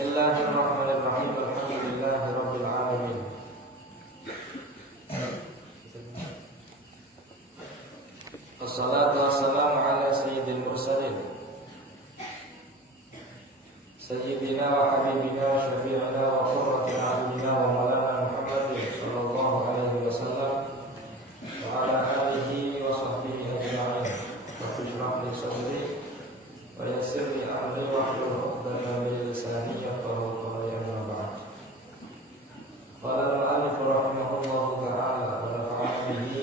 Bismillahirrahmanirrahim. Alhamdulillahirabbil alamin. Wassalatu wassalamu ala sayyidil mursalin sayyidina wa habibina wa syafi'ina wa qurrati a'yunina wa maulana Muhammadin sallallahu alaihi wasallam wa ala alihi wa sahbihi ajma'in. Rabbi shrah li sadri wa yassir li amri wahlul 'uqdatam min lisani yafqahu qawli. Amma ba'd. Qala al-mu'allif rahimahullahu ta'ala wa nafa'ana bihi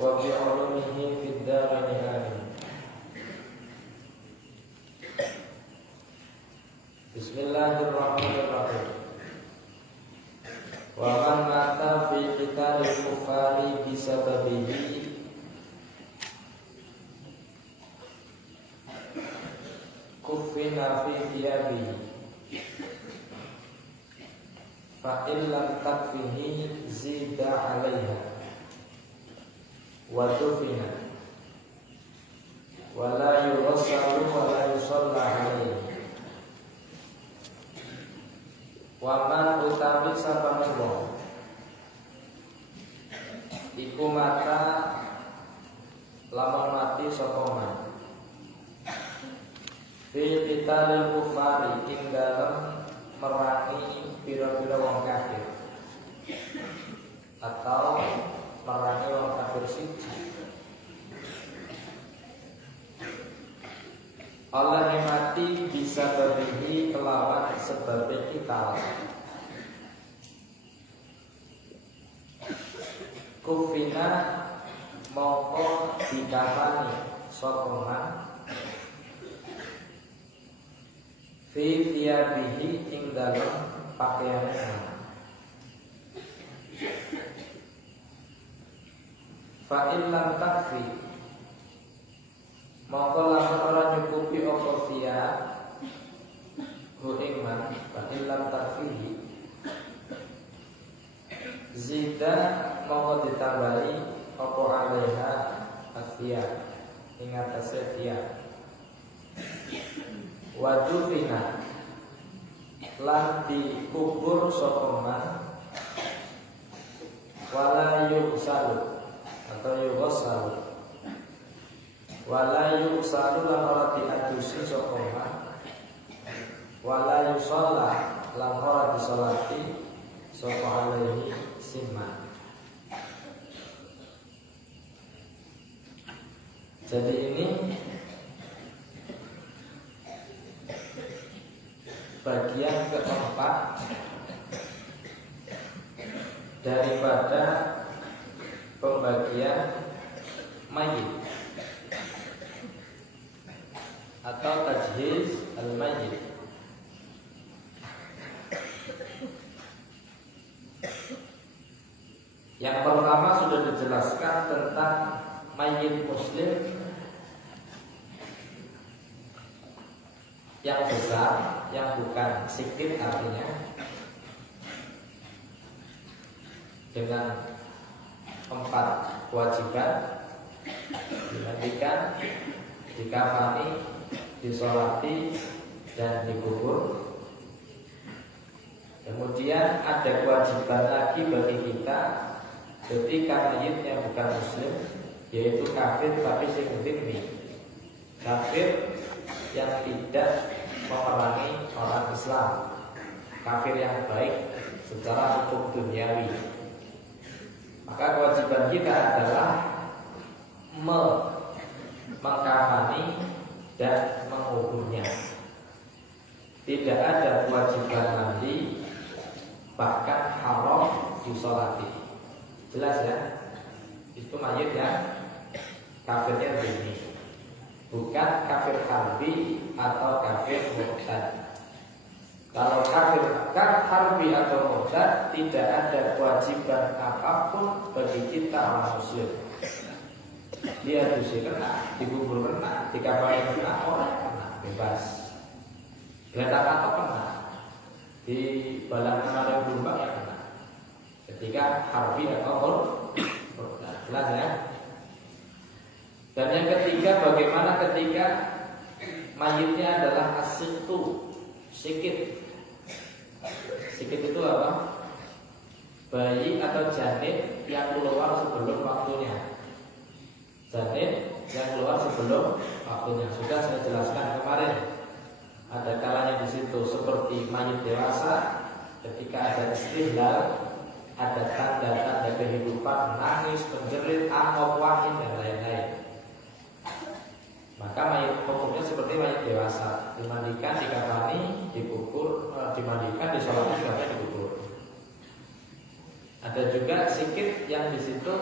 wa bi 'ulumihi fid dharain amin. Bismillahirrahmanirrahim. Wa man mata fi qitalil kuffari bisababihi kuffina fi thiyabihi fa illam takfihi zida 'alaiha wa dufina wa la yughassalu wa la yusalla 'alaihi. Wa man utawi sapane wong iku mata lamun mati sapa man fi qitalil kufari ing dalem merangi pira-pira wong kafir atau merangi wong kafir siji. Allah yang mati bisa berihi kelawan sebab kita kufina mongko dikafani sokongan fi thiyabihi ing dalem pakaiannya. Fa illam takfi mongko lamun ora nyukupi apa thiyab hu ing man fa illam takfihi zida mongko ditambahi apa alaiha athiyab ing atase thiyab. Wadufina lan dikubur sapa man wala yughsalu atau yughsalu wala yughsalu lan ora diadusi sapa man wala yusalla lan ora disolati sapa alaihi simman. Jadi ini bagian keempat daripada pembagian mayit atau tajhiz al-mayit. Yang pertama sudah dijelaskan tentang mayit muslim yang besar, yang bukan sikit artinya, dengan 4 kewajiban: dimandikan, dikafani, disolati, dan dikubur. Kemudian ada kewajiban lagi bagi kita ketika mayitnya bukan muslim, yaitu kafir tapi sing dhimmi, kafir yang tidak memerangi orang Islam, kafir yang baik secara hukum duniawi. Maka kewajiban kita adalah mengkafani dan menguburnya. Tidak ada kewajiban mandi, bahkan haram disolati. Jelas ya? Itu mayit yang kafirnya ini, bukan kafir harbi atau kafir murtad. Kalau kafir harbi atau murtad tidak ada kewajiban apapun bagi kita orang muslim. Dia diusir kena, dikubur kena, dikafani kena, orang kena, bebas. Geletak atau kena, di balang kemarin bumbang ya kena. Ketika harbi atau murtad, jelas ya. Dan yang ketiga, bagaimana ketika mayitnya adalah as-siqtu, Sikit. Sikit itu apa? Bayi atau janin yang keluar sebelum waktunya. Janin yang keluar sebelum waktunya. Sudah saya jelaskan kemarin. Ada kalanya di situ seperti mayit dewasa, ketika ada istihlal, ada tanda-tanda kehidupan, nangis, menjerit, amok, wahid dan lain-lain. Maka mayit hukumnya seperti mayit dewasa, dimandikan, dikafani, dikubur, dimandikan, disolati, dikafani, dikubur. Ada juga sikit yang di situ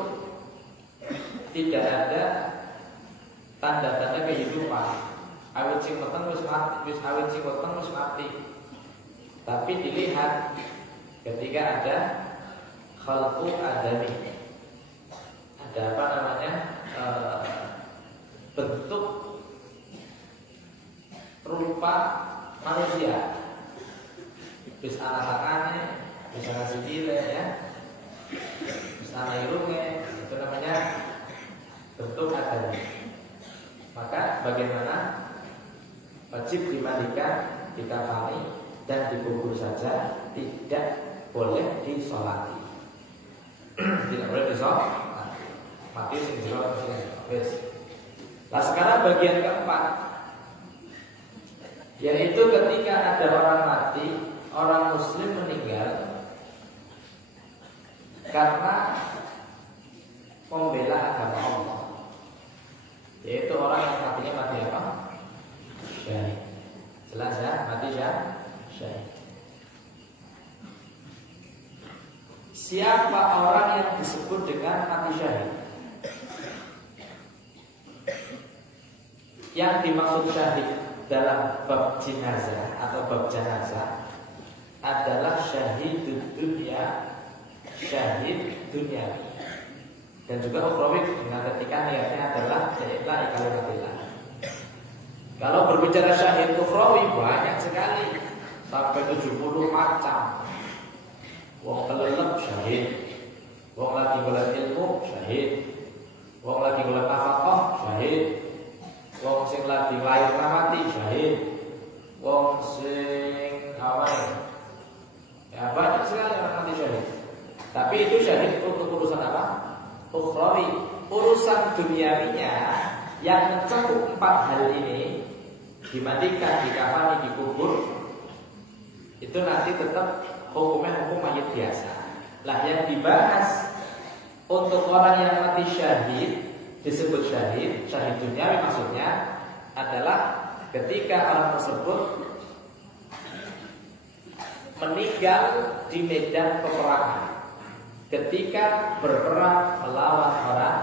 tidak ada tanda-tanda kehidupan. Awit sing weteng wis mati, awit sing weteng wis mati. Tapi dilihat ketika ada khalqu adami, ada apa namanya, bentuk rupa manusia, bisa anak tangannya, bisa nasi gile ya, bisa anak irungnya, itu namanya bentuk adami. Maka bagaimana? Wajib dimandikan, dikafani dan dikubur saja, tidak boleh disolati. Tidak boleh disolati. Mati sing jero wis. Nah sekarang bagian keempat, yaitu ketika ada orang mati, orang muslim meninggal karena membela agama Allah, yaitu orang yang matinya mati apa? Syahid. Jelas ya, mati syahid. Siapa orang yang disebut dengan mati syahid? Yang dimaksud syahid dalam bab jenazah atau bab jenazah adalah syahidud dunya, syahid duniawi, dan juga ukhrawi, dengan ketika niatnya adalah la kalimatillah. Kalau berbicara syahid ukhrawi banyak sekali, sampai 70 macam. Wong kelelep syahid, wong lagi golek ilmu syahid, wong lagi golek nafkah syahid, wong sing lagi lahir mati syahid, wong sing awal. Ya banyak sekali orang mati syahid. Tapi itu syahid untuk urusan apa? Ukhrawi. Urusan duniawinya yang mencakup 4 hal ini, dimandikan, dikafani, dikubur, itu nanti tetap hukumnya hukum mayit biasa. Lah yang dibahas untuk orang yang mati syahid, disebut syahid, syahid duniawi maksudnya adalah ketika orang tersebut meninggal di medan peperangan, ketika berperang melawan orang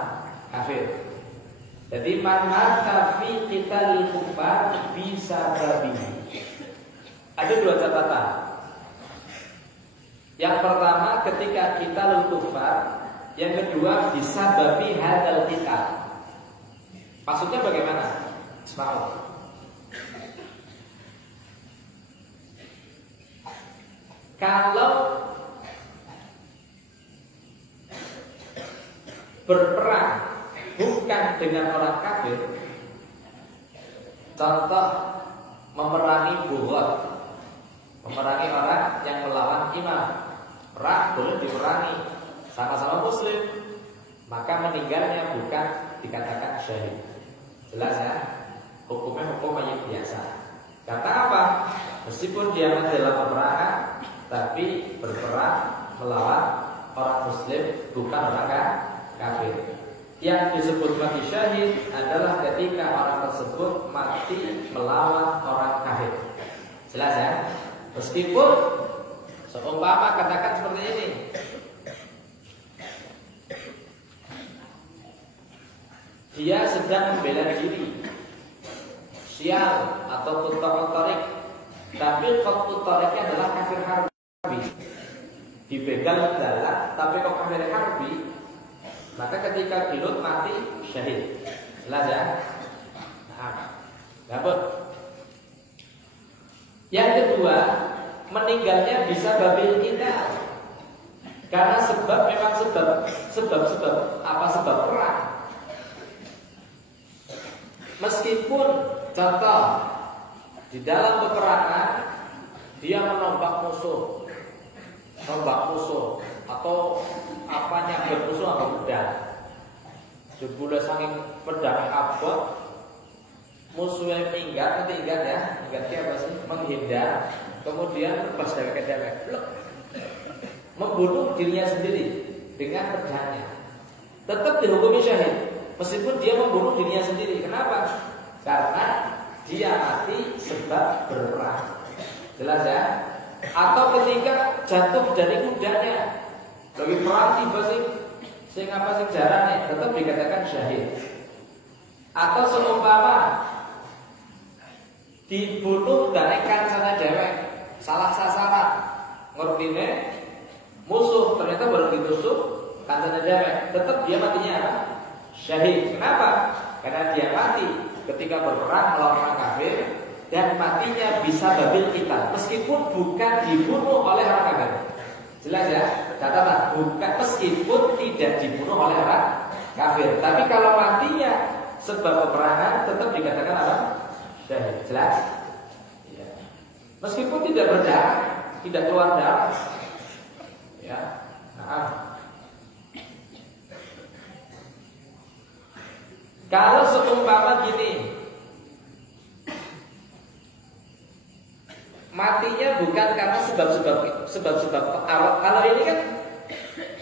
kafir. Jadi man mata fi qitalil kufar bisa babi. Ada 2 catatan. Yang pertama ketika qitalul kufar, yang kedua bisa babi hadal qital. Maksudnya bagaimana? Ismail. Kalau berperang bukan dengan orang kafir, contoh memerangi Bughat, memerangi orang yang melawan imam, perang boleh diperangi, sama-sama muslim, maka meninggalnya bukan dikatakan syahid. Jelas ya? Hukumnya hukum mayit biasa. Karena apa? Meskipun dia mati dalam peperangan, tapi berperang melawan orang muslim, bukan orang kafir. Yang disebut mati syahid adalah ketika orang tersebut mati melawan orang kafir. Jelas ya? Meskipun seumpama katakan seperti ini, dia sedang membela diri, sial ataupun tarik, tapi tarik adalah kafir harbi, dibegal dalam, tapi kok kafir harbi, maka ketika dilut mati syahid. Jelas ya? Nah, dapat. Yang kedua, meninggalnya bisa babil kita, karena sebab memang sebab apa, sebab perang. Meskipun contoh di dalam peperangan dia menombak musuh, atau apanya bermusuh apa pedang. Jebule saking pedang abot, musuhnya minggat ya, apa sih? Menghindar, kemudian lepas dewek, membunuh dirinya sendiri dengan pedangnya. Tetap dihukumi syahid, meskipun dia membunuh dirinya sendiri. Kenapa? Karena dia mati sebab berperang. Jelas ya? Atau ketika jatuh dari kudanya, lagi perang tiba sing apa sing jarane, tetap dikatakan syahid. Atau seumpama dibunuh dari kancane dhewek, salah sasaran, ngertine musuh ternyata baru ditusuk kancane dhewek, tetap dia matinya apa? Syahid. Kenapa? Karena dia mati ketika berperang melawan orang kafir, dan matinya bisa babil kita, meskipun bukan dibunuh oleh orang kafir. Jelas ya? Katakan bukan, meskipun tidak dibunuh oleh orang kafir, tapi kalau matinya sebab peperangan tetap dikatakan apa? Syahid. Jelas? Ya. Meskipun tidak berdarah, tidak keluar darah. Ya. Nah. Kalau seumpama gini, matinya bukan karena sebab-sebab awal. Kalau ini kan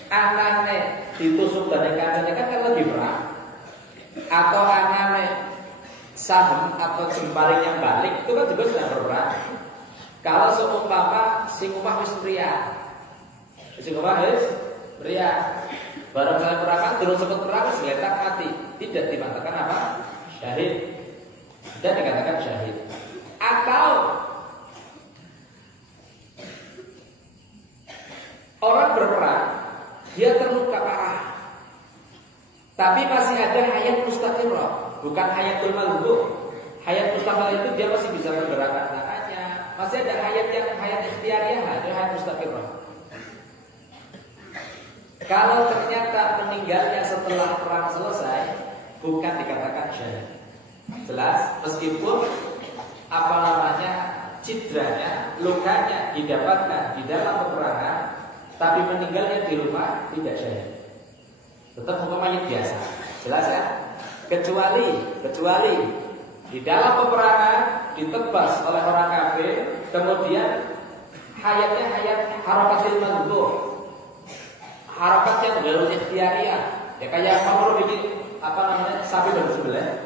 anaknya ditusuk dari kancane kan kalau lagi perang, atau anaknya sahem atau jemparing yang balik itu kan juga sedang berperang. Kalau seumpama sing omah wis pria, barang kalian perangan terus sebut perang seletak mati, tidak dikatakan apa? Syahid. Tidak dikatakan syahid. Atau orang berperang, dia terluka parah, tapi masih ada hayat mustaqirah, bukan hayatul malghub. Hayat mustaqirah itu dia masih bisa menggerakkan tangannya, masih ada hayat yang hayat ikhtiariyah, ada hayat mustaqirah. Kalau ternyata meninggalnya setelah perang selesai, bukan dikatakan syahid. Jelas, meskipun apa namanya cidranya, lukanya didapatkan di dalam peperangan, tapi meninggalnya di rumah, tidak syahid. Tetap hukum mayit biasa. Jelas ya? Kecuali di dalam peperangan ditebas oleh orang kafir, kemudian hayatnya hayat harakatil malghub, harakat yang harus ikhtiariyah. Ya kayak kalau bikin apa namanya sapi bersebelah.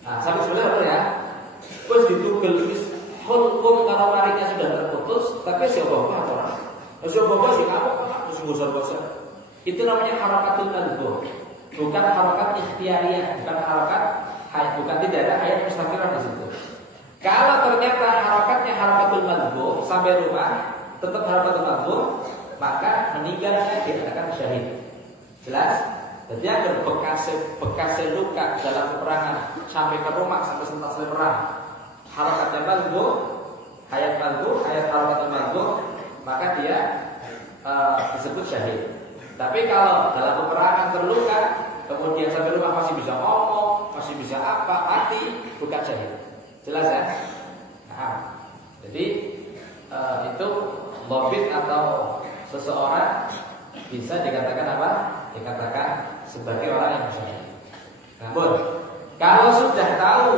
Nah, sapi sebelah apa ya? Terus ditugel wis hukum kalau marinya sudah terputus, tapi siapa orang? Siapa sih kamu? Terus gosor-gosor. Itu namanya harakatul malghub. Bukan harakat ikhtiariyah, bukan harakat hayat, bukan tidak ada hayat mustaqirah di situ. Kalau ternyata harakatnya harakatul malghub sampai rumah tetap harakatul malghub, maka meninggalnya dikatakan syahid. Jelas? Jadi agar bekas luka dalam peperangan sampai ke rumah sampai selesai perang, harakatnya malghub, hayat harakatul malghub, maka dia disebut syahid. Tapi kalau dalam peperangan terluka, kemudian sampai rumah masih bisa ngomong, masih bisa apa, mati, bukan syahid. Jelas ya? Nah, jadi itu lobit atau seseorang bisa dikatakan apa? Dikatakan sebagai orang yang syahid. Namun, kalau sudah tahu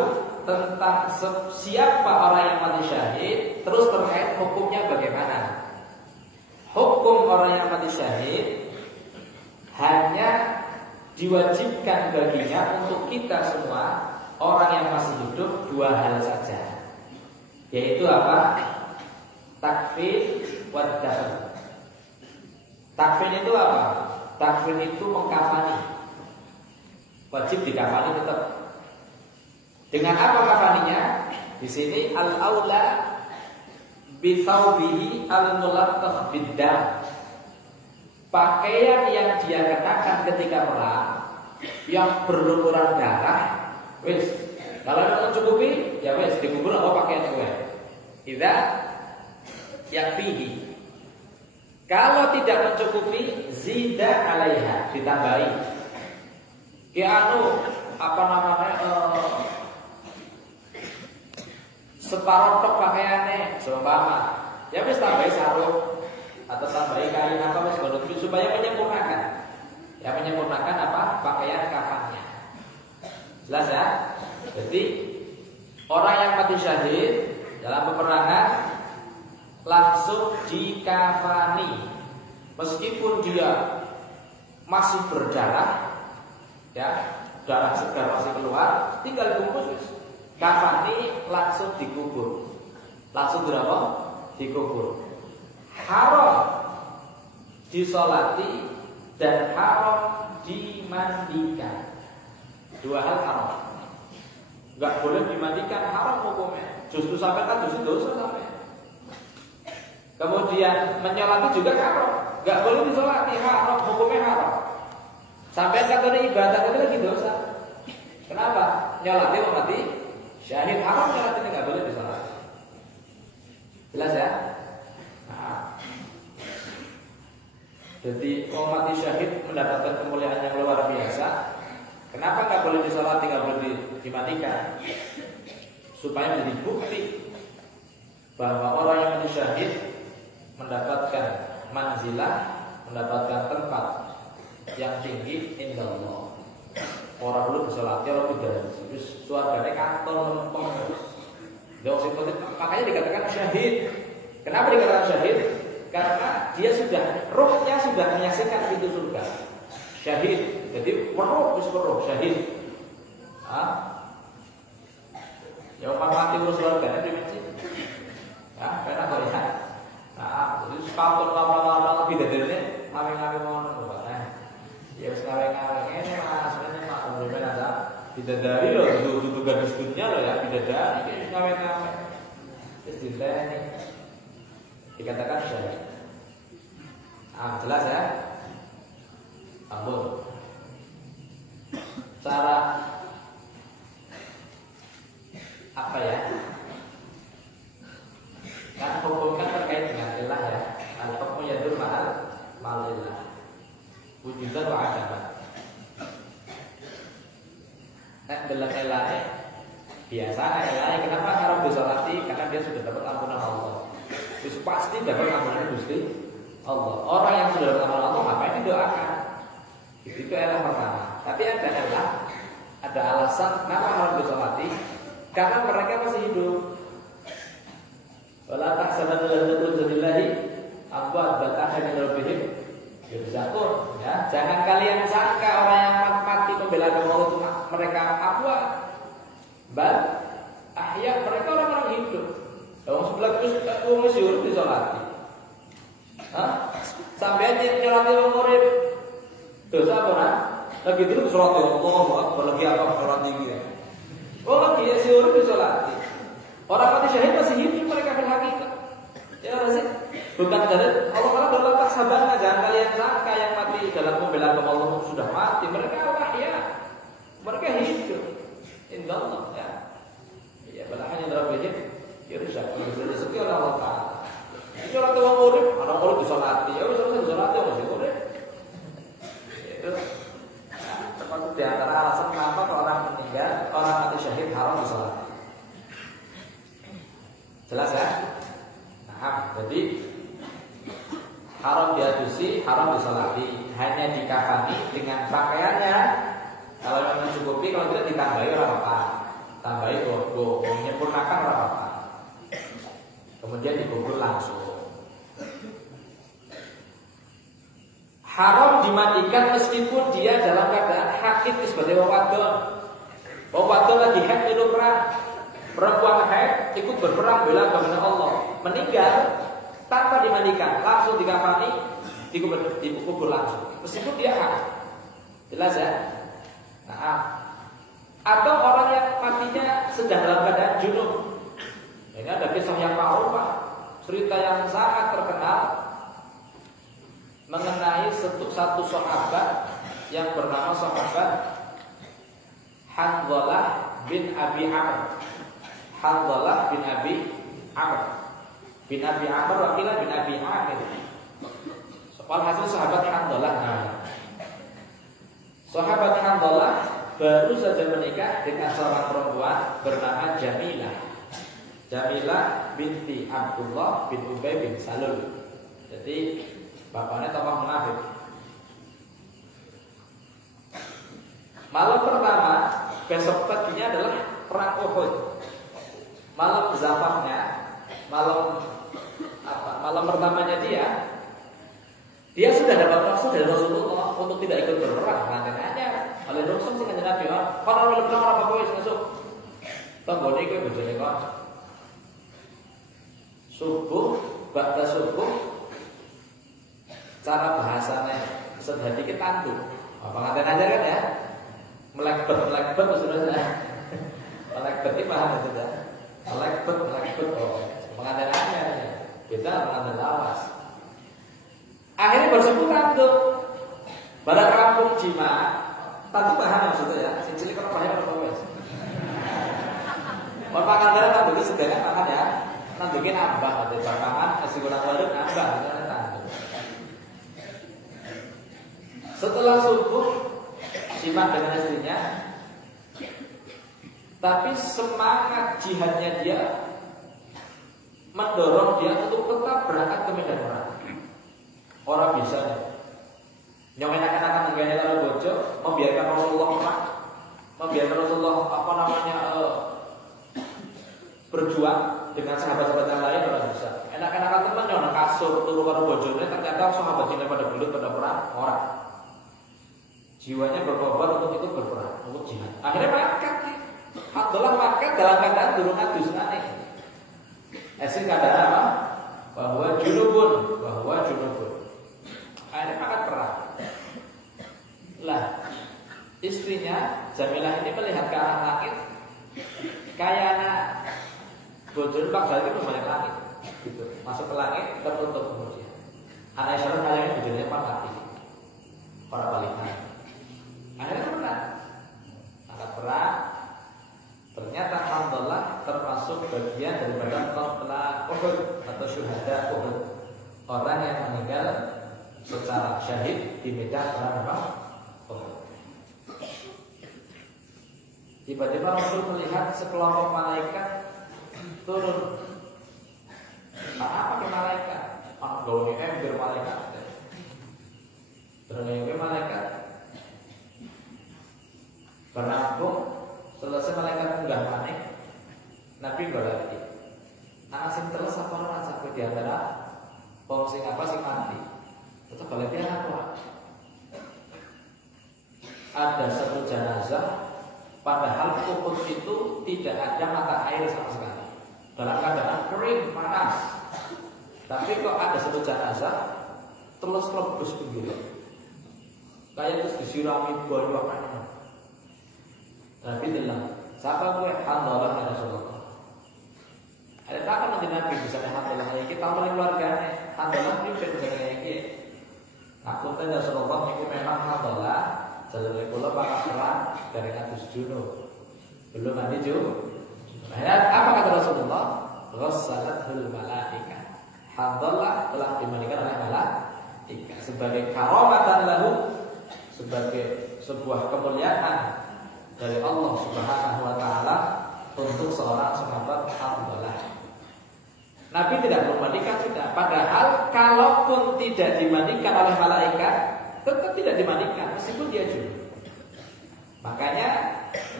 tentang siapa orang yang mati syahid, terus terkait hukumnya bagaimana? Hukum orang yang mati syahid hanya diwajibkan baginya untuk kita semua orang yang masih hidup dua hal saja, yaitu apa? Takfin wa dafn. Takfin itu apa? Takfin itu mengkafani. Wajib dikafani tetap. Dengan apa kafaninya? Di sini al-aula bi thawbihi al-mulattaf bid-dam. Pakaian yang dia kenakan ketika perang yang berlumuran darah, wis. Kalau tidak mencukupi, ya wis dikubur apa pakaian gue. Idza yakfihi. Kalau tidak mencukupi, zida alaiha, ditambahi. Ya apa namanya? Separuh tok pakaiannya, seumpama Ya wis tambahi sarung atau tambahi kain apa wis menutupi supaya menyempurnakan. Ya menyempurnakan apa? Pakaian kafannya. Jelas ya? Jadi orang yang mati syahid dalam peperangan langsung dikafani meskipun dia masih berdarah, ya darah segar masih keluar, tinggal bungkus kafani langsung dikubur, langsung berapa? Dikubur. Haram disolati dan haram dimandikan. Dua hal haram. Enggak boleh dimandikan, haram hukumnya. Justru sampai kan dosa sampai. Kemudian menyolati juga haram. Enggak boleh disolati, haram, hukumnya haram. Sampai katanya ibadah itu lagi dosa. Kenapa? Nyolati mati syahid, haram nyolati ini enggak boleh disolati. Jelas ya? Nah. Jadi orang mati syahid mendapatkan kemuliaan yang luar biasa. Kenapa nggak boleh disolati, nggak boleh dimatikan? Supaya menjadi bukti bahwa orang yang mati syahid mendapatkan manzilah, mendapatkan tempat yang tinggi indah Allah. Orang dulu disolati, orang tidak. Terus suaranya kantor lempeng. Makanya dikatakan syahid. Kenapa dikatakan syahid? Karena dia sudah, rohnya sudah menyaksikan pintu surga. Syahid. Jadi peruh syahid. Ya orang mati urus surganya dimensi. Ya, karena kalau ya. Nah, jadi sepatut lama-lama lebih dari ini, ngawe-ngawe mohon Pak. Ya wis ngawe-ngawe ini Mas, sebenarnya Pak, bener ada bidadari loh, duduk gadis dunia loh ya, bidadari ini ngawe-ngawe. Terus ini dikatakan syahid. Jelas ya? Ampun. Cara apa ya? Kan hukum kan terkait dengan ilah ya. Al-hukmu yadur ma'al-ilah. Wujudan wa adaman. Dalam ilahnya biasa ilahnya kenapa haram disolati? Karena dia sudah dapat ampunan Allah. Terus pasti dapat ampunan Gusti Allah. Orang yang sudah dapat ampunan Allah ngapain didoakan? Itu ilah pertama. Tapi ada alasan kenapa harus disolati? Karena mereka masih hidup. Wala tahsabanna alladziina jadillahi amwat bal ahya min rabbihim yurzaqun. Ya, jangan kalian sangka orang yang mati membela agama Allah itu mereka amwat. Bal ahya, mereka orang-orang hidup. Orang sebelah itu masyhur disolati. Sampai aja nyolati wong urip. Dosa apa nah? Lagi dulu sholat ya Allah, lagi apa sholat tinggi ya? Oh lagi ya si urip disolati. Orang mati syahid masih hidup mereka berhakikat. Ya sih. Bukan dari Allah dalam tahsabanna, jangan kalian sangka yang mati dalam membela agama Allah sudah mati. Mereka wahya, mereka hidup. Indah Allah ya. Ya balahannya dalam wajib. Ya rusak. Rezeki Allah Taala. Ini orang tua urip, orang urip disolati. Ya wis disolati masih urip. Itu termasuk di antara alasan kenapa orang meninggal, orang mati syahid haram disolati. Jelas ya? Nah, jadi haram diadusi, haram disolati, hanya dikafani dengan pakaiannya. Kalau memang mencukupi, kalau tidak ditambahi apa-apa, tambahi gogo, menyempurnakan apa-apa. Kemudian dikubur langsung. Haram dimandikan meskipun dia dalam keadaan haid sebagai wong wadon. Wong wadon lagi haid di perang. Perempuan haid ikut berperang bela agama Allah, meninggal tanpa dimandikan, langsung dikafani, dikubur langsung. Meskipun dia haid. Jelas ya? Nah, atau orang yang matinya sedang dalam keadaan junub. Ini ada kisah yang ma'rufah, cerita yang sangat terkenal mengenai satu sahabat yang bernama sahabat Hanzalah bin Abi Amr. Hanzalah bin Abi Amr bin Abi Amr wakilah bin Abi Amir. Walhasil sahabat Hanzalah namanya. Sahabat Hanzalah baru saja menikah dengan seorang perempuan bernama Jamilah. Jamilah binti Abdullah bin Ubay bin Salul. Jadi bapaknya tokoh munafik. Malam pertama, besok paginya adalah perang Uhud. Malam zafafnya, malam pertamanya dia sudah dapat rasul dari Rasulullah untuk tidak ikut berperang. Makanya oleh Rasul sing kanjeng Nabi, "Kalau oleh perang apa kowe sesuk?" Tanggone kowe bojone kok. Subuh, ba'da subuh, cara bahasanya sedadi ki tantu. Apa ngaten aja kan ya? Melekbet maksudnya. Melekbet iki paham ya? Melekbet. Oh, pengantin aja. Kita pengantin lawas. Akhirnya bersubuh tantu. Pada kampung Cima, tantu paham maksudnya ya. Sing cilik kok paham apa wes. Mun pangandaran tantu iki sedaya makan ya. Nantukin abah atau bakangan kasih kurang waduk abah dengan tantu. Setelah subuh Cima dengan istrinya, tapi semangat jihadnya dia mendorong dia untuk tetap berangkat ke medan perang. Orang bisa nyomain akan menggani lalu bojo, membiarkan Rasulullah perang, membiarkan Rasulullah berjuang dengan sahabat-sahabat yang lain. Orang bisa. Enak-enakan teman nyomain kasur turun karo bojone, ternyata sahabat yang pada gelut pada perang orang. Jiwanya berkorban untuk ikut berperang, untuk jihad. Akhirnya makan. Abdullah makan dalam keadaan durungan dusnane. Esin keadaan apa? Bahwa junubun. Akhirnya makan perang. Lah, istrinya Jamilah ini melihat ke arah langit, kayaknya bojone Pak Jalil itu banyak langit. Gitu. Masuk ke langit tertutup kemudian. Anak Isyarat kali ini bojone Pak mati. Para balikan. Akhirnya angkat perang. Ternyata Hamdallah termasuk bagian daripada qatla Uhud atau syuhada Uhud, orang yang meninggal secara syahid di medan perang Uhud. Tiba-tiba Rasul melihat sekelompok malaikat turun. Apa ke malaikat? Gawane ember malaikat. Terus malaikat berampung, selesai malaikat munggah manik, Nabi lagi. Anak sing terus apa ora sampai di antara wong sing apa sing mati. Tetap balik dia apa? Ada satu jenazah, padahal Uhud itu tidak ada mata air sama sekali. Dalam keadaan kering, panas. Tapi kok ada satu jenazah terus rebus begitu. Kayak terus disirami banyu apa. Nabi bilang, siapa gue? Hamdallah ya Rasulullah. Ada takkan nanti Nabi bisa Hamdallah ya kita mulai keluarganya. Hamdallah ini bisa kayak gini. Aku tanya Rasulullah, itu memang Hamdallah. Jalur pulau bakal perang dari atas junub. Belum mandi junub. Apa kata Rasulullah? Rassalatul malaika. Hamdallah telah dimandikan oleh malaika sebagai karamatan lahu, sebagai sebuah kemuliaan dari Allah Subhanahu wa taala untuk seorang sahabat Hamdallah. Nabi tidak memandikan sudah. Padahal kalaupun tidak dimandikan oleh malaikat, tetap tidak dimandikan meskipun dia junub. Makanya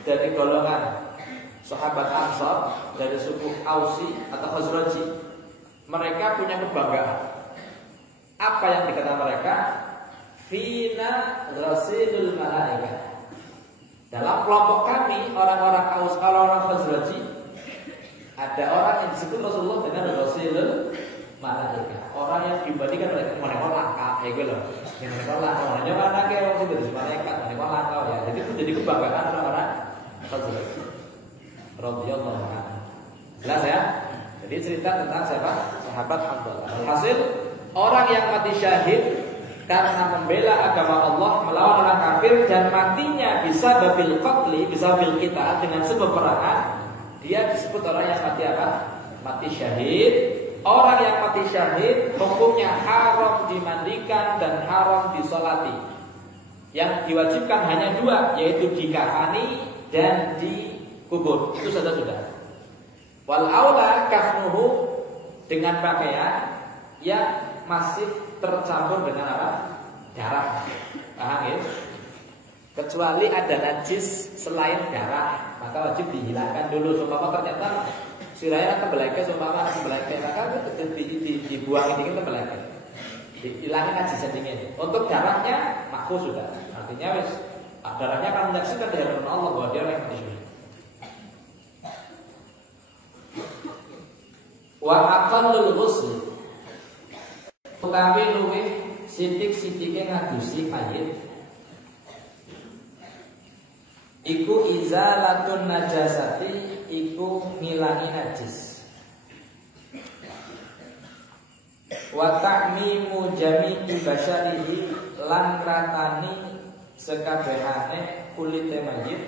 dari golongan sahabat Ansar dari suku Ausi atau Khazraji, mereka punya kebanggaan. Apa yang dikatakan mereka? Fina ghasilul malaikat. Dalam kelompok kami, orang-orang Aus, orang-orang Khazraji, ada orang yang disebut Rasulullah dengan Rasulul Malaika. Orang yang dibandingkan oleh mereka langka, gitu loh. Yang mereka langka, orangnya mana kayak orang itu dari malaikat, mereka langka ya. Jadi itu jadi kebanggaan orang-orang Khazraji. Radhiyallahu anhu. Jelas ya? Jadi cerita tentang siapa? Sahabat Abdullah. Hasil orang yang mati syahid karena membela agama Allah melawan orang kafir dan matinya bisa babil qatli, bisa bil kita dengan sebab peperangan, dia disebut orang yang mati apa? Mati syahid. Orang yang mati syahid hukumnya haram dimandikan dan haram disolati. Yang diwajibkan hanya dua, yaitu dikafani dan dikubur. Itu saja sudah. Wal aula kafnuhu, dengan pakaian yang masih tercampur dengan apa? Darah. Paham ya? Kecuali ada najis selain darah, maka wajib dihilangkan dulu. Seumpama ternyata sirahnya kebelakang, seumpama kebelakang, maka dibuang dingin kebelakang, dihilangin najis dingin. Untuk darahnya makruh sudah. Artinya wis darahnya akan menyaksikan di hadapan Allah bahwa dia orang yang mati. Wa aqallul ghusl, utawi luwih sithik-sithike ngadusi mayit iku izalatun najasati, iku ngilangi najis. Wa ta'mimu jami'i basyarihi, lan ratani sekabehane kulite mayit.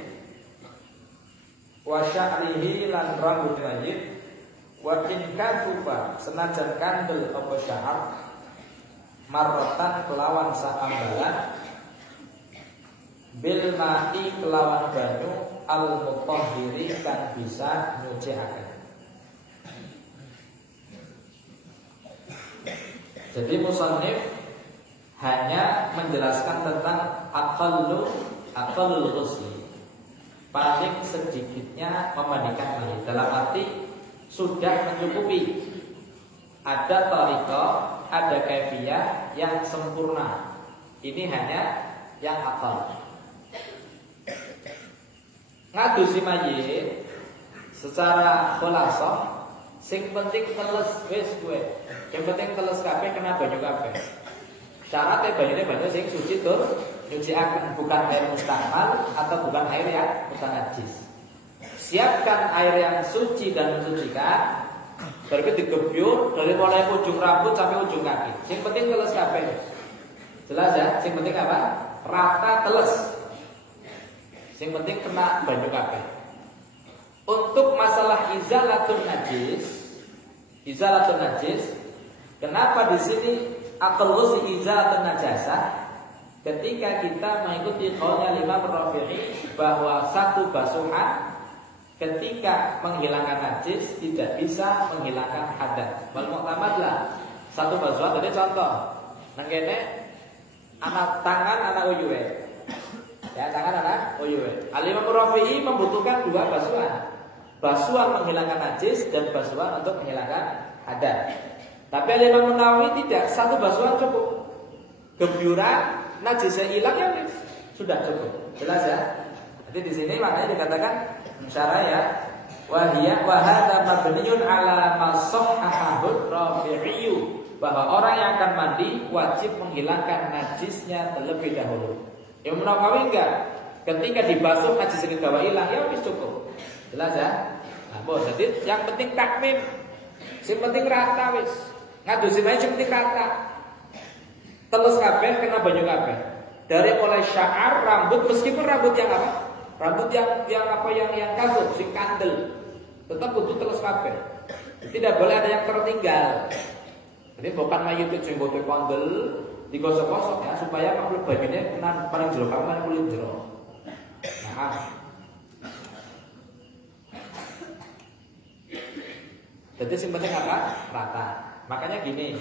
Wa sya'rihi, lan rambut mayit. Wa in kafufa, senajan kandel apa sya'ar, marrotan kelawan saambalan, bil ma'i kelawan banyu, al mutahhiri kan bisa nyuciaken. Jadi musannif hanya menjelaskan tentang aqallul ghusli, paling sedikitnya memandikan mayit. Dalam arti sudah mencukupi. Ada tariqah, ada kaifiyah yang sempurna. Ini hanya yang aqall. Ngadusi mayit secara khulasah, sing penting teles wis kowe. Yang penting teles kabeh kena banyu kabeh. Syaratnya banyu sing suci tur nyuciaken, bukan air mustamal atau bukan air yang mutanajis. Siapkan air yang suci dan mensucikan, baru digebyur dari mulai ujung rambut sampai ujung kaki. Yang penting teles kabeh. Jelas ya? Yang penting apa? Rata teles. Yang penting kena banyu kabeh. Untuk masalah izalatun najis, kenapa di sini aqallu izalatun najasah? Ketika kita mengikuti qaulnya Imam Rafi'i bahwa satu basuhan ketika menghilangkan najis tidak bisa menghilangkan hadas. Wal mu'tamadlah satu basuhan. Jadi contoh, nang kene anak tangan anak uyuwe. Ya, tangan anak uyuwe. Al-Imam Rafi'i membutuhkan dua basuhan. Basuhan menghilangkan najis dan basuhan untuk menghilangkan hadas. Tapi Al-Imam Nawawi tidak, satu basuhan cukup. Gebyuran najisnya hilang ya sudah cukup. Jelas ya? Jadi di sini makanya dikatakan syarah ya, wa hadza mabniyun ala ma sahhahu Rafi'i, bahwa orang yang akan mandi wajib menghilangkan najisnya terlebih dahulu. Yang Nawawi enggak, ketika dibasuh najisnya gawa hilang ya wis cukup. Jelas ya? Nah, jadi yang penting takmim. Sing penting rata wis. Ngadusi mayit sing penting rata. Telus kabeh kena banyu kabeh. Dari mulai sya'ar rambut, meskipun rambut yang apa? Rambut yang kasut, sing kandel, tetap kudu telus kabeh. Tidak boleh ada yang tertinggal. Jadi bukan mayit itu sing bote kandel digosok-gosok ya, supaya makhluk bajunya kena paling jero kamar kulit jero. Nah, jadi yang penting apa? Rata. Makanya gini,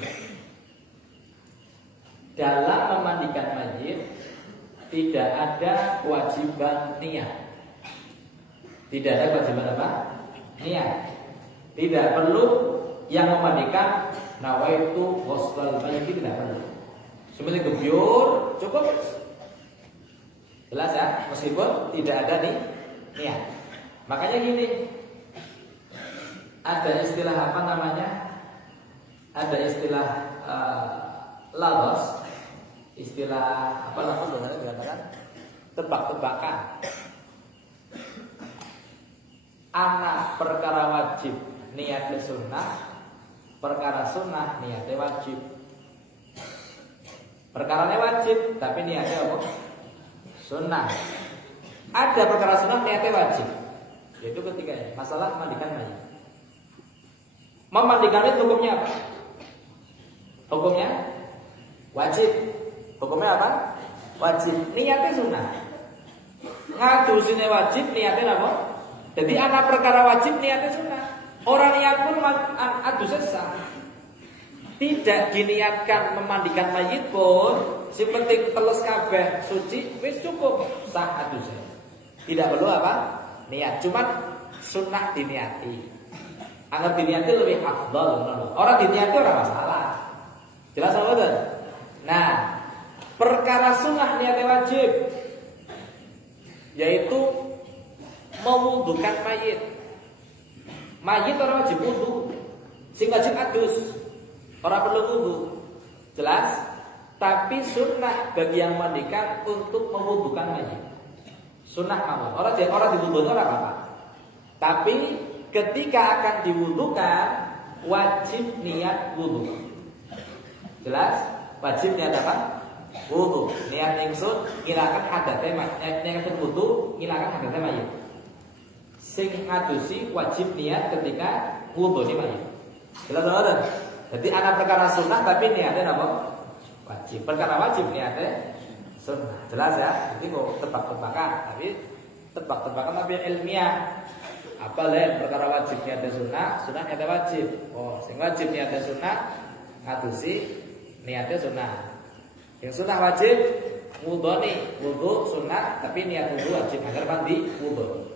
dalam memandikan mayit tidak ada kewajiban niat. Tidak ada kewajiban apa? Niat. Tidak perlu yang memandikan nawaitu ghuslal mayit, tidak perlu. Sebenarnya gebyur cukup. Jelas ya? Meskipun tidak ada niat. Makanya gini, ada istilah apa namanya? Ada istilah lalos, istilah apa namanya dikatakan tebak-tebakan. Anak perkara wajib niatnya sunnah, perkara sunnah niatnya wajib. Perkaranya wajib tapi niatnya apa? Sunnah. Ada perkara sunnah niatnya wajib, yaitu ketiganya. Masalah memandikan mayit. Memandikan mayit hukumnya apa? Hukumnya wajib. Hukumnya apa? Wajib. Niatnya sunnah. Ngadusinya wajib, niatnya apa? Jadi anak perkara wajib, niatnya sunnah. Orang niat pun adu sesah. Tidak diniatkan memandikan mayit pun, si penting telus kabeh suci, wis cukup sah adu sesah. Tidak perlu apa? Niat, cuman sunnah diniati. Agar diniati lebih afdal. Orang diniati orang masalah. Jelas apa betul? Nah, perkara sunnah niatnya wajib, yaitu mewudukan mayit. Mayit orang wajib wudu, sing wajib adus, orang perlu wudu. Jelas? Tapi sunnah bagi yang mandikan untuk mewudukan mayit. Sunnah apa? Orang diwudukan orang apa? Tapi ketika akan diwudukan wajib niat wudu. Jelas? Wajib niat apa? Wudu. Niat ingsun ngilangkan hadate mayit. Niat wudu ngilangkan hadate mayit. Sing ngadusi wajib niat ketika wudu ni mayit. Jelas ora? Jadi ana perkara sunnah tapi niatnya apa? Wajib. Perkara wajib niatnya sunnah. Jelas ya? Jadi kok tebak-tebakan, tapi tebak-tebakan tapi ilmiah. Apa le perkara wajib niatnya sunnah, sunnah niatnya wajib. Oh, sing wajib niatnya sunnah, ngadusi niatnya sunnah. Yang sunnah wajib wudu nih, wudu sunnah tapi niat wudu wajib agar mandi wudu.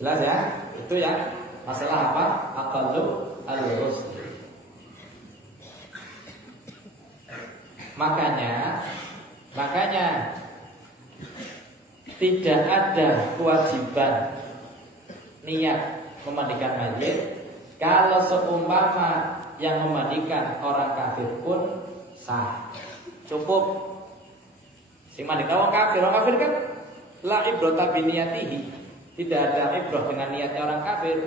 Jelas ya? Itu yang masalah apa? Aqallu al-ghusl. Makanya tidak ada kewajiban niat memandikan mayit kalau seumpama yang memandikan orang kafir pun sah. Cukup sing mandikan orang kafir kan la ibrata bi niyatihi. Tidak ada ibrah dengan niatnya orang kafir.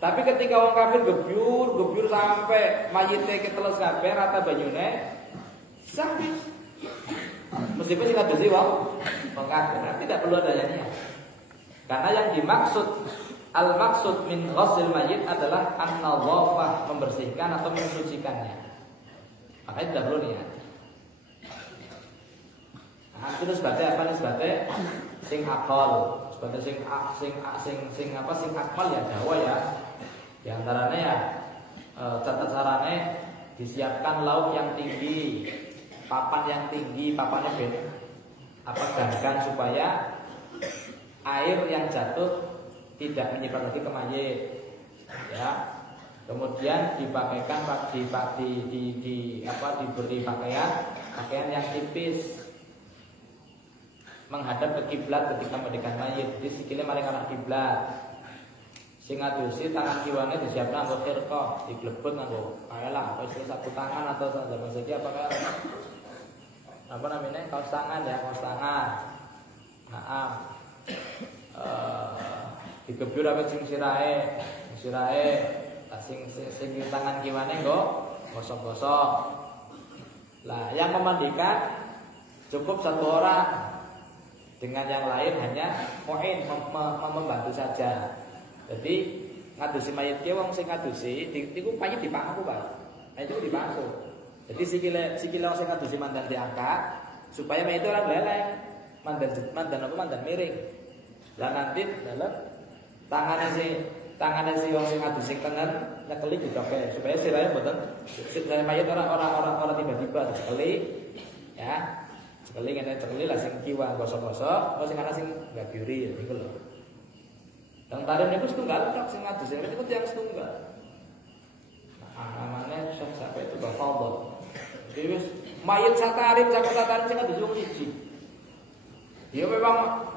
Tapi ketika orang kafir gebyur sampai mayitnya ketelus kabeh rata banyune sah. Meskipun sing ngadusi wong kafir, tidak perlu adanya niat. Karena yang dimaksud al-maksud min ghusl mayit adalah an-nadhafah, membersihkan atau mensucikannya. Makanya tidak perlu niat. Nah, itu sebagai apa? Sebagai sing akal. Sebagai sing akmal ya dawa ya. Di antaranya ya tata caranya disiapkan lauk yang tinggi, papan yang tinggi, papannya beda ganggang supaya air yang jatuh tidak menyebar lagi ke mayit. Ya. Kemudian dipakaikan diberi pakaian yang tipis menghadap ke kiblat ketika mandikan mayit. Jadi sikile maring arah kiblat. Sing ngadusi tangan kiwane disiapkan nggo khirqah, diglebet nganggo kaelah atau satu tangan atau zaman segi apa namanya kaos tangan ya, kaos tangan. Digebyur apa sing sirahe, sing tangan kiwane nggo gosok-gosok. Lah, yang memandikan cukup satu orang. Dengan yang lain hanya membantu saja. Jadi ngadusi mayit ki wong sing ngadusi niku mayit dipangku, Pak. Nah itu dipangku. Jadi sikile sing ngadusi mandan diangkat supaya mayit itu ora gleleng. Mandan miring. Lah nanti dalam tangannya si wong sing ngadusi tengen nyekeli dicokel supaya sirahe mboten mayit orang tiba-tiba sekeli ya. Cekeli lah sing kiwa gosok-gosok, sing ana sing gabyuri niku lho. Teng tarim niku setunggal tok sing ngados sing niku tiyang setunggal. Nah, namanya sampai itu bafadhol. Jadi wis mayit satarim cakap sing ngados wong siji. Dia memang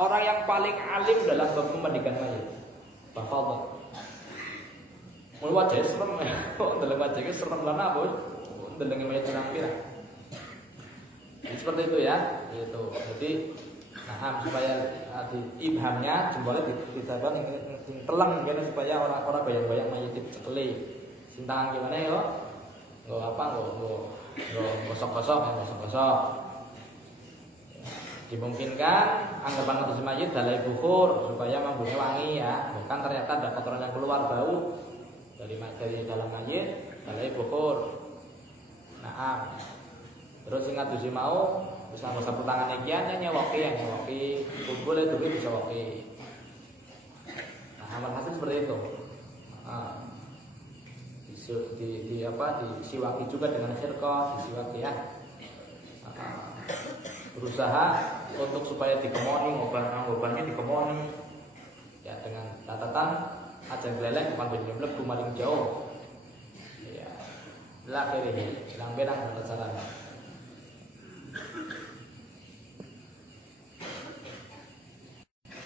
orang yang paling alim dalam bab memandikan mayit. Bafadhol. Mulai wajah serem, kok dalam wajahnya serem lan apa? Ndelenge mayit pirang-pirang. Seperti itu ya, itu. Jadi, supaya ibhamnya jempolnya disabang teleng gitu supaya orang-orang bayang-bayang mayit cekeli. Sing tangan gimana yo? Nggo gosok-gosok. Dimungkinkan anggapan ngatus mayit dalai bukhur supaya mambune wangi ya. Bukan ternyata ada kotoran yang keluar bau dari dalam mayit, dalai bukhur. Terus sing ngadusi mau bisa sapu tangan kian nyewoki kumpul itu bisa woki. Nah, amal hasil seperti itu. Disiwaki juga dengan sirqah, disiwaki ya. Berusaha untuk supaya dikemoni, ngobahnya dikemoni. Ya dengan catatan aja geleleng bukan benyemlek maling jauh. Ya. Lah kiri, bilang benang caranya.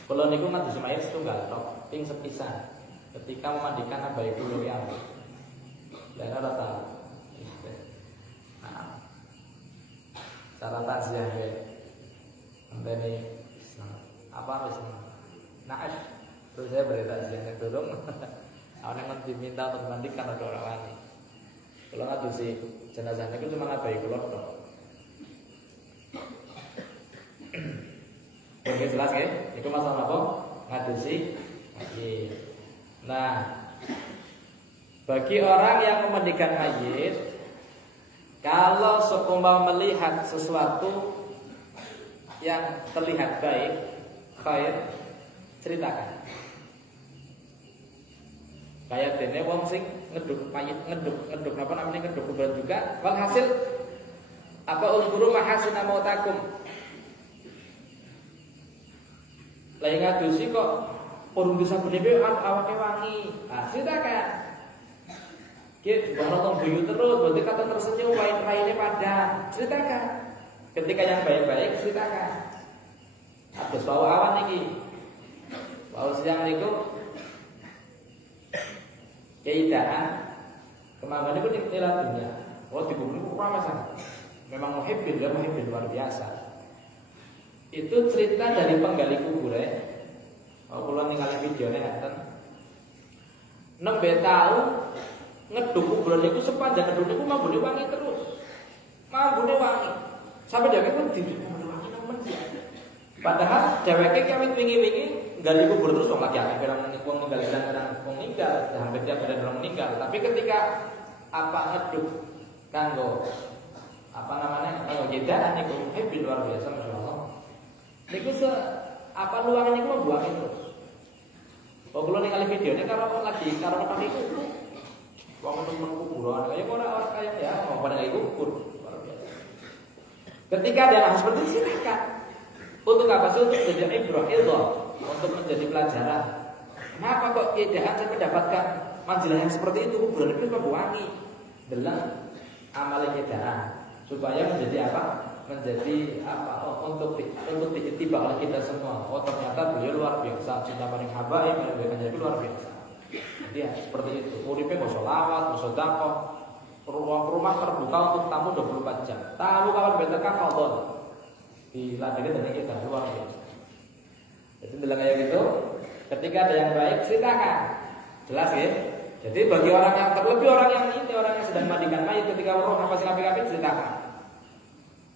Kalau niku mandi semayat setunggal tok, ping sepisan. Ketika memandikan abai kulo yang dan rata. Nah, cara takziah ya. Antene apa wis. Nah, terus saya beri takziah turun. Awalnya kan diminta untuk memandikan ada orang lain. Kalau ngadusi jenazahnya itu cuma abai kulo tok. Oke jelas ya, itu masalah apa? Ngadusi. Nah, bagi orang yang memandikan mayit, kalau seumpama melihat sesuatu yang terlihat baik, khair, ceritakan. Kayak dene wong sing ngeduk mayit, ngeduk apa namanya ngeduk kuburan juga. Walhasil apa uzkuru mahasina mautakum. Lah ngadusi kok urung bisa berdhewe awake wangi. Ah, ceritakan. Ki nonton guyu terus, berarti kata tersenyum, raine padang. Ceritakan. Ketika yang baik-baik ceritakan. Terus bawa awan iki. Bawa siang niku keidahan kemangane ku nilai dunia. Oh di kubur niku ramai sangat. Memang muhibbin luar biasa. Itu cerita dari penggali kubur ya. Kalau kula ningali videone ngaten. Nembe tahu ngeduk kuburan itu sepanjang ngeduk niku mambune wangi terus. Mambune wangi. Sampai dheweke pun mambune wangi nemen sih. Padahal dheweke ki awit wingi-wingi gali kubur terus wong lagi akeh orang meninggal, hampir tiap ada orang meninggal. Tapi ketika apa ngeduk kanggo apa namanya? Kanggo jedaan niku happy luar biasa masyaallah. Niku apa luangan niku membuang terus. Kalau kula ningali videonya karo lagi karo nonton niku wong temen kuburan kaya orang kaya ya mau pada lagi kubur luar biasa. Ketika ada hal seperti itu silakan. Untuk apa sih? Untuk jadi ibrah, untuk menjadi pelajaran. Kenapa kok tidak saya mendapatkan manjilah yang seperti itu? Kuburan itu membuangi dalam amal kedaan supaya menjadi apa? Menjadi apa? Untuk diitiba oleh kita semua. Oh ternyata beliau luar biasa, cinta paling habaib, menjadi luar biasa. Jadi ya, seperti itu. Uripe mau sholawat, mau sedekah, rumah terbuka untuk tamu 24 jam. Tamu kalau bertekah fadhol. Diladeni dengan kita luar biasa. Jadi dalam kayak gitu, ketika ada yang baik ceritakan, jelas ya. Jadi bagi orang yang terlebih orang yang sedang mandikan mayit ketika roh apa sing apik-apik ceritakan.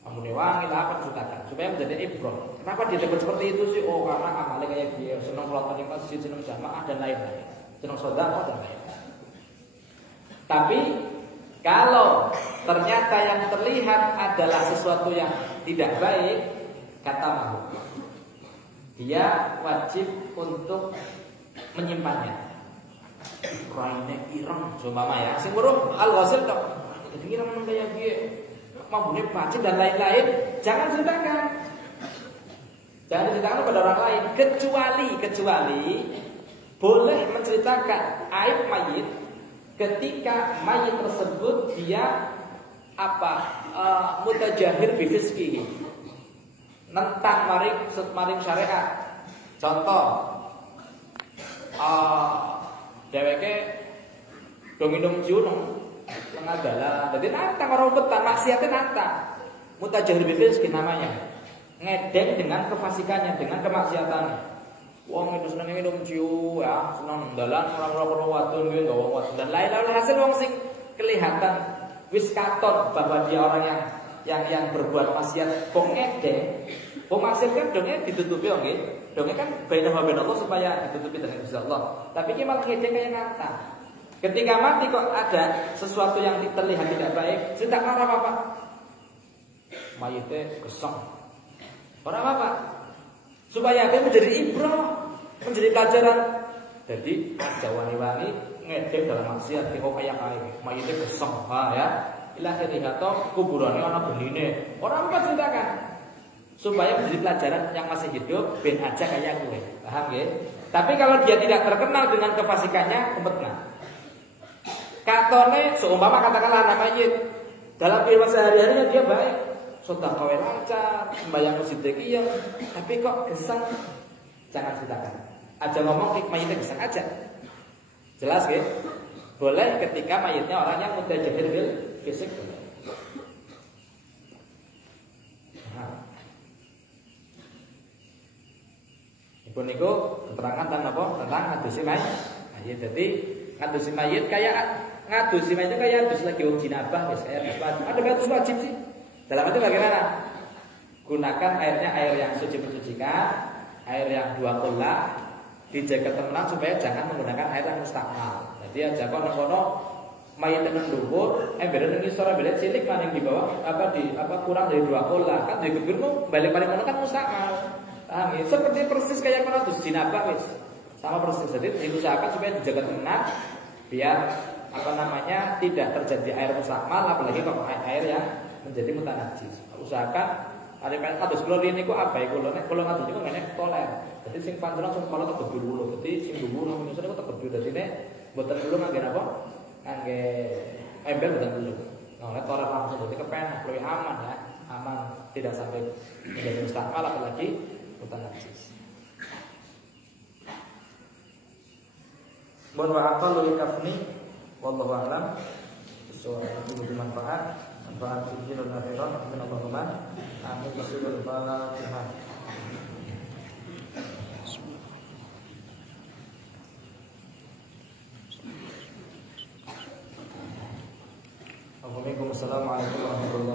Amune wangi apa ceritakan supaya menjadi ibrah. Kenapa dia dapat seperti itu sih? Oh karena amalnya kayak dia senang sholat di masjid, senang jamaah dan lain-lain, senang sedekah dan lain-lain. Tapi kalau ternyata yang terlihat adalah sesuatu yang tidak baik, kata makhluk, dia wajib untuk menyimpannya. Raine ireng, seumpama ya, sing weruh al-ghasil tok. Jadi ireng nang kaya piye? Mambune bacin dan lain-lain, jangan ceritakan. Jangan ceritakan kepada orang lain kecuali boleh menceritakan aib mayit ketika mayit tersebut dia mutajahir bifisqihi, nentang maring syariat. Contoh dheweke do minum junung tengah dalan, dadi nantang ora upetan maksiate nantang. Mutajahir bifisqi namanya. Ngedeng dengan kefasikannya, dengan kemaksiatannya. Wong itu seneng minum ciu ya, seneng dalan ora perlu wadon kuwi nggawa wadon dan lain-lain. Hasil wong sing kelihatan wis katon bahwa dia orang yang berbuat maksiat kok ngedeng. Wong maksiat kan dongnya ditutupi nggih. Dongnya kan baina wa baina Allah supaya ditutupi dengan Gusti Allah. Tapi ki malah ngedeng kayak ngata. Ketika mati kok ada sesuatu yang terlihat tidak baik, ceritakan apa-apa. mayite geseng. Ora apa-apa. Supaya dia menjadi ibrah, menjadi pelajaran. Jadi aja wani-wani ngedek dalam maksiat kok kaya kae. Mayite geseng, ya. Ila akhirnya kuburane ana benine. Ora apa ceritakan. Supaya menjadi pelajaran yang masih hidup ben aja kayak gue. Paham nggih? Tapi kalau dia tidak terkenal dengan kefasikannya, umpetna. Katone seumpama katakanlah anak mayit, dalam kehidupan sehari-harinya dia baik, sedekah lancar, sembahyang sedekah iya, tapi kok gesang, jangan ceritakan. Aja ngomong mayitnya gesang aja. Jelas nggih? Boleh ketika mayitnya orang yang mutajahir bil fisik. Ibu niku keterangan tentang apa? Tentang ngadusi mayit. Nah, jadi ngadusi mayit kayak ngadusi mayit itu kayak ngadus lagi wong jinabah wis kayak wajib. Ada ngadus wajib sih. Dalam arti bagaimana? Gunakan airnya air yang suci mensucikan, air yang 2 qullah, dijaga tenang supaya jangan menggunakan air yang mustakmal. Jadi aja kono-kono mayit nang dhuwur, embere nang isor embere cilik maning di bawah kurang dari 2 qullah. Kan di gebirmu balik-balik kono kan mustakmal. Paham ya? Seperti persis kayak ngatus jinabah wis. Sama persis. Jadi diusahakan supaya dijaga tenang biar tidak terjadi air mustakmal, apalagi kalau air yang menjadi mutanajis. Usahakan ada pengen kados kula rene niku apa iku lho nek kula ngados niku ngene toler. Jadi sing pancen langsung kepala tegebur dulu. Jadi sing dhuwur nang nyusun niku tegebur. Dadi nek mboten dulu ngangge apa? Ngangge ember mboten dulu. Nah, nek toler langsung dadi kepenak luwih aman ya. Aman, tidak sampai menjadi mustakmal apalagi mutanajis. Mohon maaf kalau kafni wallahu a'lam. Sesuatu yang bermanfaat, manfaat dunia dan akhirat. Amin Allahumma. Amin. Bismillahirrahmanirrahim. Assalamualaikum warahmatullahi wabarakatuh.